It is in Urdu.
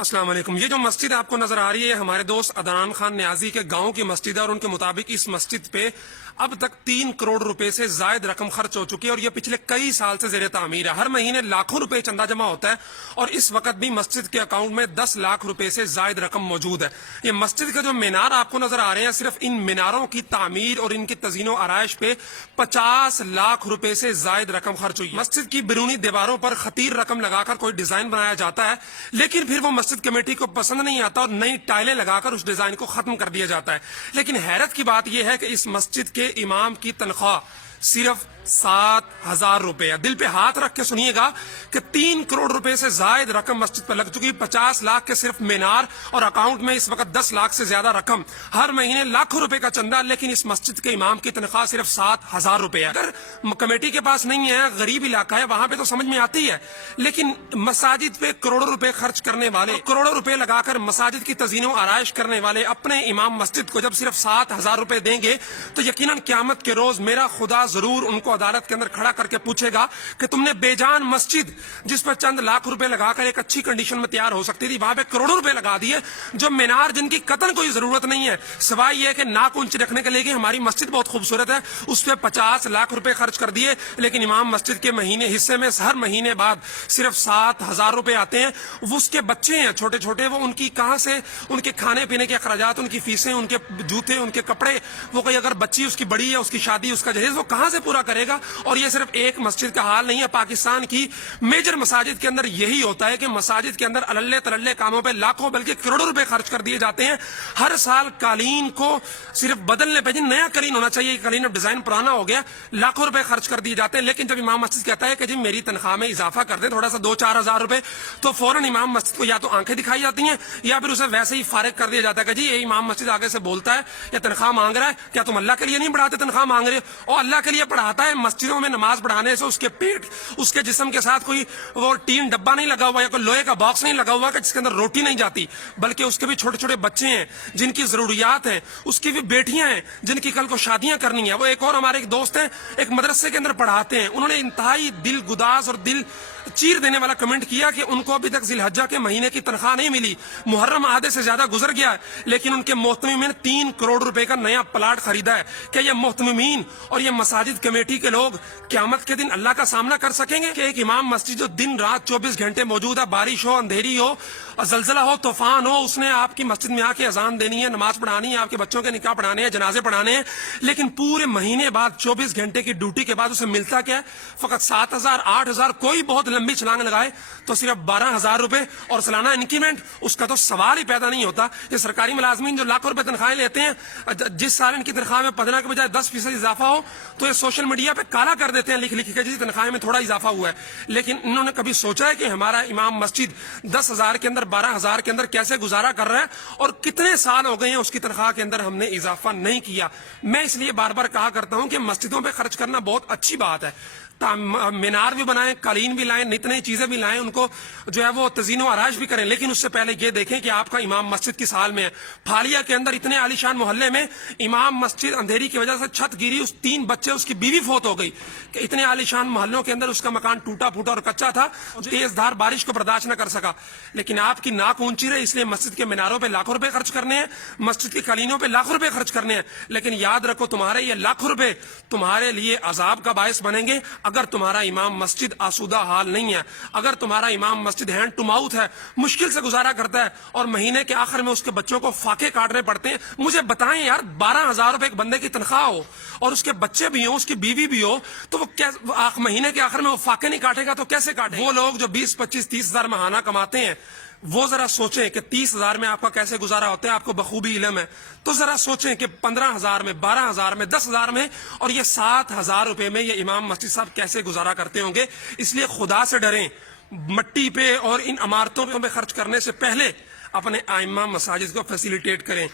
السلام علیکم۔ یہ جو مسجد آپ کو نظر آ رہی ہے ہمارے دوست عدنان خان نیازی کے گاؤں کی مسجد ہے، اور ان کے مطابق اس مسجد پہ اب تک 3 کروڑ روپے سے زائد رقم خرچ ہو چکی ہے، اور یہ پچھلے کئی سال سے زیر تعمیر ہے۔ ہر مہینے لاکھوں روپے چندہ جمع ہوتا ہے، اور اس وقت بھی مسجد کے اکاؤنٹ میں 10 لاکھ روپے سے زائد رقم موجود ہے۔ یہ مسجد کا جو مینار آپ کو نظر آ رہے ہیں، صرف ان میناروں کی تعمیر اور ان کی تزئین و آرائش پہ 50 لاکھ روپے سے زائد رقم خرچ ہوئی ہے۔ مسجد کی بیرونی دیواروں پر خطیر رقم لگا کر کوئی ڈیزائن بنایا جاتا ہے، لیکن پھر وہ مسجد کمیٹی کو پسند نہیں آتا اور نئی ٹائلیں لگا کر اس ڈیزائن کو ختم کر دیا جاتا ہے۔ لیکن حیرت کی بات یہ ہے کہ اس مسجد کے امام کی تنخواہ صرف 7,000 روپے ہے۔ دل پہ ہاتھ رکھ کے سنیے گا کہ 3 کروڑ روپے سے زائد رقم مسجد پر لگ چکی، 50 لاکھ کے صرف مینار، اور اکاؤنٹ میں اس وقت 10 لاکھ سے زیادہ رقم، ہر مہینے لاکھوں روپے کا چندہ، لیکن اس مسجد کے امام کی تنخواہ صرف 7,000 روپے ہے۔ اگر کمیٹی کے پاس نہیں ہے، غریب علاقہ ہے، وہاں پہ تو سمجھ میں آتی ہے، لیکن مساجد پہ کروڑوں روپے خرچ کرنے والے، کروڑوں روپے لگا کر مساجد کی تزئین و آرائش کرنے والے اپنے امام مسجد کو جب صرف 7,000 روپے دیں گے تو یقیناً قیامت کے روز میرا خدا ضرور ان کو عدالت کے اندر کھڑا کر کے پوچھے گا کہ تم نے بے جان مسجد جس پر چند لاکھ روپے لگا کر ایک اچھی کنڈیشن میں تیار ہو سکتی تھی، وہاں پہ کروڑوں روپے لگا دیے، جو مینار جن کی قطعاً کوئی ضرورت نہیں ہے، سوائے یہ کہ ناک اونچی رکھنے کے لیے کہ ہماری مسجد بہت خوبصورت ہے، اس پہ 50 لاکھ روپے خرچ کر دیے، لیکن امام مسجد کے مہینے حصے میں ہر مہینے بعد صرف 7,000 روپے آتے ہیں۔ وہ اس کے بچے ہیں چھوٹے چھوٹے، وہ ان کی کہاں سے، ان کے کھانے پینے کے اخراجات، ان کی فیسیں، ان کے جوتے، ان کے کپڑے، وہ کوئی اگر بچی اس کی بڑی ہے، اس کی شادی، اس کا جہیز، وہ کہاں سے پورا کرے گا؟ اور یہ صرف ایک مسجد کا حال نہیں ہے، پاکستان کی میجر مساجد کے اندر یہی ہوتا ہے کہ مساجد کے اندر اللے تللے کاموں پہ لاکھوں بلکہ کروڑوں روپے خرچ کر دیے جاتے ہیں۔ ہر سال قالین کو صرف بدلنے پہ، نیا قالین ہونا چاہیے، قالین اب ڈیزائن پرانا ہو گیا، لاکھوں روپے خرچ کر دیے جاتے ہیں، لیکن جب امام مسجد کہتا ہے کہ جی میری تنخواہ میں اضافہ کر دیں تھوڑا سا 2-4 ہزار روپے، تو فوراً امام مسجد کو یا تو آنکھیں دکھائی جاتی ہیں یا پھر اسے ویسے ہی فارغ کر دیا جاتا ہے کہ جی یہ امام مسجد آگے سے بولتا ہے یا تنخواہ مانگ رہا ہے، کیا تم اللہ کے لیے نہیں پڑھاتے، تنخواہ مانگ رہے ہو؟ اور اللہ کے لیے پڑھاتا ہے، مسجدوں میں نماز پڑھانے سے اس کے پیٹ، اس کے جسم کے ساتھ کوئی وہ ٹین ڈبہ نہیں لگا ہوا یا کوئی لوہے کا باکس نہیں لگا ہوا کہ جس کے اندر روٹی نہیں جاتی، بلکہ اس کے بھی چھوٹے چھوٹے بچے ہیں جن کی ضروریات ہیں، اس کی بھی بیٹیاں ہیں جن کی کل کو شادیاں کرنی ہیں۔ وہ ایک اور ہمارے ایک دوست ہیں، ایک مدرسے کے اندر پڑھاتے ہیں، انہوں نے انتہائی دل گداز اور دل چیر دینے والا کمنٹ کیا کہ ان کو ابھی تک ذی الحجہ کے مہینے کی تنخواہ نہیں ملی، محرم آدھے سے زیادہ گزر گیا ہے، لیکن ان کے محتمین نے 3 کروڑ روپے کا نیا پلاٹ خریدا ہے۔ کیا یہ محتمین اور یہ مساجد کمیٹی کے لوگ قیامت کے دن اللہ کا سامنا کر سکیں گے کہ ایک امام مسجد جو دن رات 24 گھنٹے موجود ہے، بارش ہو، اندھیری ہو، زلزلہ ہو، طوفان ہو، اس نے آپ کی مسجد میں آ کے اذان دینی ہے، نماز پڑھانی ہے، آپ کے بچوں کے نکاح پڑھانے ہیں، جنازے پڑھانے ہیں، لیکن پورے مہینے بعد 24 گھنٹے کی ڈیوٹی کے بعد اسے ملتا کیا ہے؟ فقط 7,000 8,000، کوئی بہت لمبی چھلانگ لگائے تو صرف 12,000 روپے، اور سالانہ انکریمنٹ اس کا تو سوال ہی پیدا نہیں ہوتا۔ یہ سرکاری ملازمین جو لاکھوں روپے تنخواہیں لیتے ہیں، جس سال ان کی تنخواہ میں 15 کے بجائے 10% اضافہ ہو تو یہ سوشل میڈیا پہ کالا کر دیتے ہیں لکھ لکھ کے جی تنخواہ میں تھوڑا اضافہ ہوا ہے، لیکن انہوں نے کبھی سوچا ہے کہ ہمارا امام مسجد 10,000 کے اندر، 12,000 کے اندر کیسے گزارا کر رہا ہے، اور کتنے سال ہو گئے ہیں اس کی تنخواہ کے اندر ہم نے اضافہ نہیں کیا؟ میں اس لیے بار بار کہا کرتا ہوں کہ مسجدوں پہ خرچ کرنا بہت اچھی بات ہے، مینار بھی بنائیں، قالین بھی لائیں، نئی نئی چیزیں بھی لائیں، ان کو جو ہے وہ تزئین و آرائش بھی کریں، لیکن اس سے پہلے یہ دیکھیں کہ آپ کا امام مسجد کس حال میں ہے۔ پھالیا کے اندر اتنے عالیشان محلے میں امام مسجد اندھیری کی وجہ سے چھت گری، اس 3 بچے، اس کی بیوی فوت ہو گئی، کہ اتنے عالیشان محلوں کے اندر اس کا مکان ٹوٹا پھوٹا اور کچا تھا، تیز دھار بارش کو برداشت نہ کر سکا، لیکن آپ کی ناک اونچی رہے، اس لیے مسجد کے میناروں پہ لاکھوں روپے خرچ کرنے ہیں، مسجد کی قالینوں پہ لاکھوں روپے خرچ کرنے ہیں، لیکن یاد رکھو تمہارے یہ لاکھوں روپے تمہارے لیے عذاب کا باعث بنیں گے اگر تمہارا امام مسجد آسودہ حال نہیں ہے، اگر تمہارا امام مسجد ہینڈ ٹو ماؤتھ ہے، مشکل سے گزارا کرتا ہے، اور مہینے کے آخر میں اس کے بچوں کو فاقے کاٹنے پڑتے ہیں۔ مجھے بتائیں یار، 12,000 روپے ایک بندے کی تنخواہ ہو اور اس کے بچے بھی ہوں، اس کی بیوی بھی ہو، تو وہ مہینے کے آخر میں وہ فاقے نہیں کاٹے گا تو کیسے کاٹے گا؟ وہ لوگ جو 20 25 30 ہزار ماہانہ کماتے ہیں، وہ ذرا سوچیں کہ 30,000 میں آپ کا کیسے گزارا ہوتا ہے، آپ کو بخوبی علم ہے، تو ذرا سوچیں کہ 15,000 میں، 12,000 میں، 10,000 میں، اور یہ 7,000 روپے میں یہ امام مسجد صاحب کیسے گزارا کرتے ہوں گے؟ اس لیے خدا سے ڈریں، مٹی پہ اور ان عمارتوں پہ خرچ کرنے سے پہلے اپنے ائمہ مساجد کو فیسیلیٹیٹ کریں۔